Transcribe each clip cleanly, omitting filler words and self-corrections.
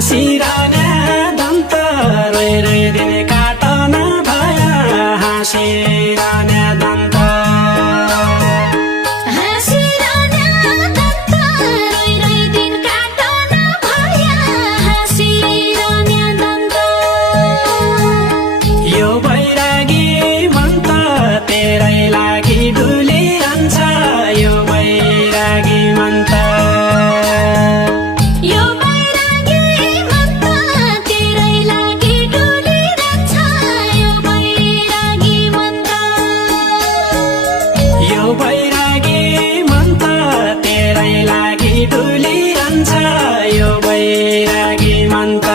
हाँसिरहने दन्त रोइ रोइ दिन काटन भया हाँसिरहने दन्त यो बैरागी मन त तेरै लागि डुलिरहन्छ यो बैरागी मन त यो बैरागी मन त तेरै लागि डुलिरहन्छ यो बैरागी मन त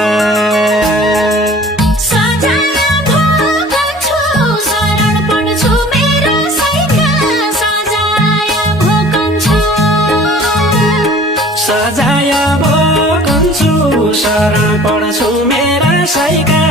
सजाय भोकन्छु शरण पर्छु मेरा साइका